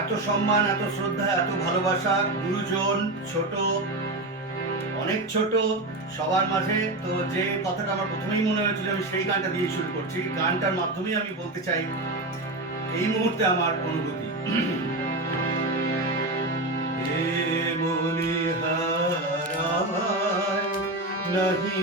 এত সম্মান, এত শ্রদ্ধা, এত ভালোবাসা, গুরুজন, ছোট, অনেক ছোট, সবার মাঝে। তো যে কথাটা আমার প্রথমেই মনে হয়েছিল, আমি সেই গানটা দিয়ে শুরু করছি। গানটার মাধ্যমেই আমি বলতে চাই এই মুহূর্তে আমার অনুভূতি। হে মনে হারায় নাহি